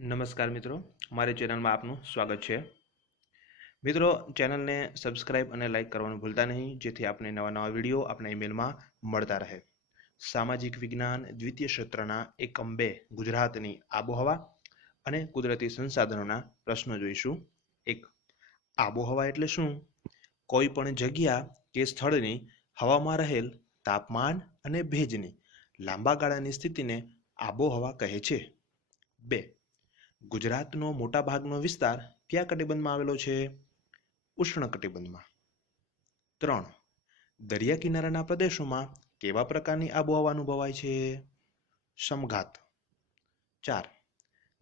નમસ્કાર મિત્રો, મારી ચેનલમાં આપનું સ્વાગત છે. મિત્રો, ચેનલને સબસ્ક્રાઇબ અને લાઇક કરવાનું ભૂલતા નહીં, જેથી આપને નવા વિડીયો આપના ઈમેલમાં મળતા રહે. સામાજિક વિજ્ઞાન દ્વિતીય સત્રના એકમ 2 ગુજરાતની આબોહવા અને કુદરતી સંસાધનોના પ્રશ્નો જોઈશું. 1. આબોહવા એટલે શું? કોઈ પણ જગ્યા કે સ્થળની હવામાં રહેલ તાપમાન અને ભેજની લાંબા ગાળાની સ્થિતિને આબોહવા કહે છે. 2. ગુજરાતનો મોટા ભાગનો વિસ્તાર કયા કટિબંધમાં આવેલો છે? ઉષ્ણકટિબંધમાં. 3. દરિયા કિનારાના પ્રદેશોમાં કેવા પ્રકારની આબોહવા અનુભવાય છે? સમઘાત. 4.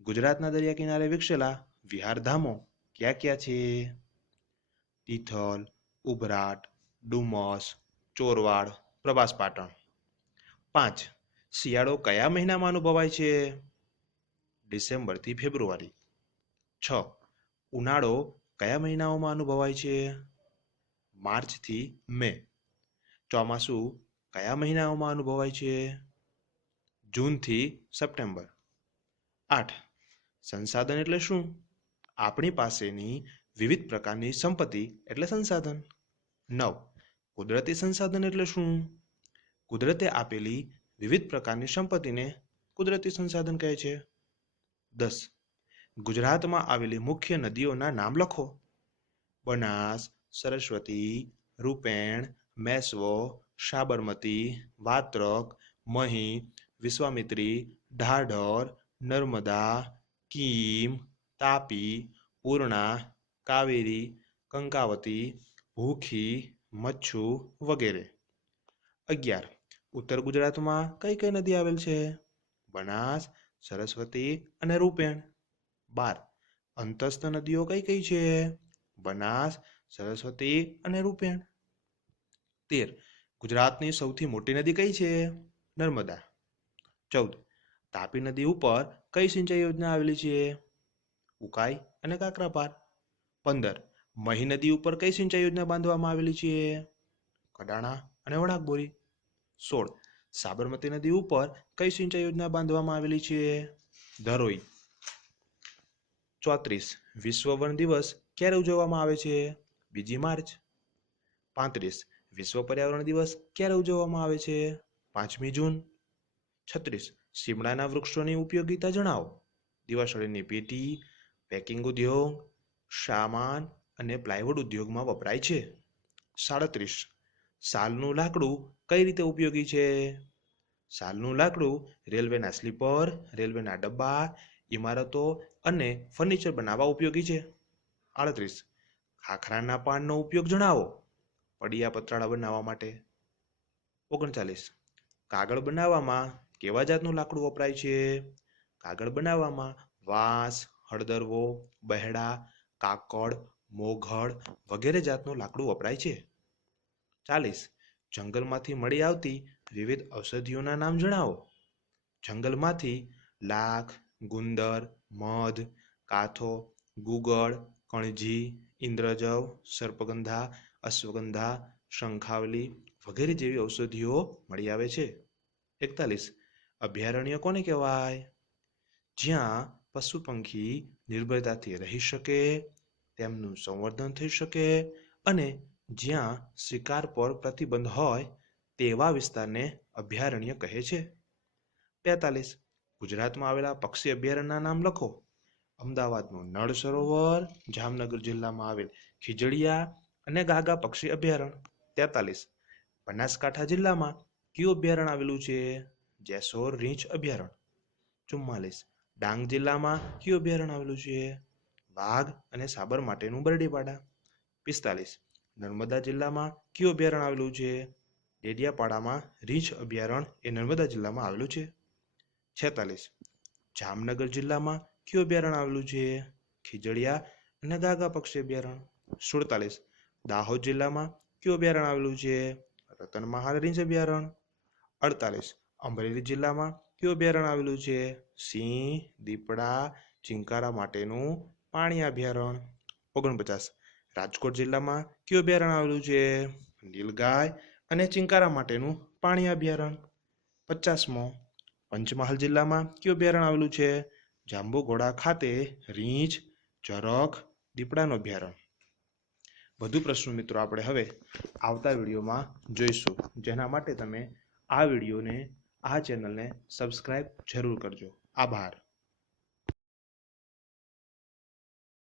ગુજરાતના દરિયા કિનારે વિકસેલા વિહારધામો ક્યાં ક્યાં છે? તિથલ, ઉભરાટ, ડુમસ, ચોરવાડ, પ્રભાસ પાટણ. 5. શિયાળો કયા મહિનામાં અનુભવાય છે? ડિસેમ્બરથી ફેબ્રુઆરી. 6. ઉનાળો કયા મહિનાઓમાં અનુભવાય છે? માર્ચથી મે. ચોમાસું કયા મહિનાઓમાં અનુભવાય છે? જૂનથી સપ્ટેમ્બર. 8. સંસાધન એટલે શું? આપણી પાસેની વિવિધ પ્રકારની સંપત્તિ એટલે સંસાધન. 9. કુદરતી સંસાધન એટલે શું? કુદરતે આપેલી વિવિધ પ્રકારની સંપત્તિને કુદરતી સંસાધન કહે છે. 10. ગુજરાતમાં આવેલી મુખ્ય નદીઓના નામ લખો. બનાસ, સરસ્વતી, રૂપેણ, મેશ્વો, સાબરમતી, વાત્રક, મહી, વિશ્વામિત્રી, ઢાઢર, નર્મદા, કીમ, તાપી, પૂર્ણા, કાવેરી, કંકાવતી, ભૂખી, મચ્છુ વગેરે. 11. ઉત્તર ગુજરાતમાં કઈ કઈ નદી આવેલ છે? બનાસ, સરસ્વતી અને રૂપેણ. 12. અંતસ્થ નદીઓ કઈ કઈ છે? બનાસ, સરસ્વતી અને રૂપેણ. 13. ગુજરાતની સૌથી મોટી નદી કઈ છે? નર્મદા. 14. તાપી નદી ઉપર કઈ સિંચાઈ યોજના આવેલી છે? ઉકાઈ અને કાકરાપાર. 15. મહી નદી ઉપર કઈ સિંચાઈ યોજના બાંધવામાં આવેલી છે? કડાણા અને વણાકબોરી. 16. સાબરમતી નદી ઉપર કઈ સિંચાઈ યોજના બાંધવામાં આવેલી છે? ધરોઈ. 34. વિશ્વ વન દિવસ ક્યારે ઉજવવામાં આવે છે? 2 માર્ચ. 35. વિશ્વ પર્યાવરણ દિવસ ક્યારે ઉજવવામાં આવે છે? 5મી જૂન. 36. સીમડાના વૃક્ષોની ઉપયોગિતા જણાવો. દિવાસળીની પેટી, પેકિંગ ઉદ્યોગ, સામાન અને પ્લાયવુડ ઉદ્યોગમાં વપરાય છે. 37. સાલનું લાકડું કઈ રીતે ઉપયોગી છે? સાલનું લાકડું રેલવેના સ્લીપર, રેલવેના ડબ્બા, ઇમારતો અને ફર્નિચર બનાવવા ઉપયોગી છે. 38. ખાખરાના પાનનો ઉપયોગ જણાવો. પડિયા પતરાળા બનાવવા માટે. 39. કાગળ બનાવવામાં કેવા જાતનું લાકડું વપરાય છે? કાગળ બનાવવામાં વાંસ, હળદરવો, બહેડા, કાકડ, મોઘડ વગેરે જાતનું લાકડું વપરાય છે. 40. જંગલમાંથી મળી આવતી વિવિધ ઔષધિઓના નામ જણાવો. જંગલમાંથી લાખ, ગુંદર, મધ, કાથો, ગુગળ, કણજી, ઇન્દ્રજવ, સર્પગંધા, અશ્વગંધા, શંખાવલી વગેરે જેવી ઔષધિઓ મળી આવે છે. 41. અભયારણ્ય કોને કહેવાય? જ્યાં પશુ પંખી નિર્ભયતાથી રહી શકે, તેમનું સંવર્ધન થઈ શકે અને જ્યાં શિકાર પર પ્રતિબંધ હોય તેવા વિસ્તારને અભયારણ્ય કહે છે. 42. ગુજરાતમાં આવેલા પક્ષી અભયારણ્યના નામ લખો. અમદાવાદનું નળ સરોવર, જામનગર જિલ્લામાં આવેલ ખીજડીયા અને ગાગા પક્ષી અભયારણ્ય. 43. બનાસકાંઠા જિલ્લામાં કયું અભયારણ્ય આવેલું છે? જેસોર રીંછ અભયારણ્ય. 44. ડાંગ જિલ્લામાં કયું અભયારણ્ય આવેલું છે? વાઘ અને સાબર માટેનું બરડીપાડા. 45. નર્મદા જિલ્લામાં કયું અભયારણ્ય આવેલું છે? ડેડિયાપાડામાં રીંછ અભયારણ્ય એ નર્મદા જિલ્લામાં આવેલું છે. 46. જામનગર જિલ્લામાં કયું અભયારણ્ય આવેલું છે? ખીજડીયા અને ગાગા પક્ષી અભયારણ્ય. 47. દાહોદ જિલ્લામાં કયું અભયારણ્ય આવેલું છે? રતનમહાલ રીંછ અભયારણ્ય. 48. અમરેલી જિલ્લામાં કયું અભયારણ્ય આવેલું છે? સિંહ, દીપડા, ચિંકારા માટેનું પાણી અભયારણ્ય. 49. રાજકોટ જિલ્લામાં કયું અભયારણ્ય આવેલું છે? નીલગાય અને ચિંકારા માટેનું પાણી અભયારણ્ય. 50મો. પંચમહાલ જિલ્લામાં કયું અભયારણ્ય આવેલું છે? જાંબુઘોડા ખાતે રીંછ, ઝરખ, દીપડાનું અભયારણ્ય. વધુ પ્રશ્નો મિત્રો આપણે હવે આવતા વિડીયોમાં જોઈશું, જેના માટે તમે આ વિડીયોને, આ ચેનલને સબસ્ક્રાઇબ જરૂર કરજો. આભાર.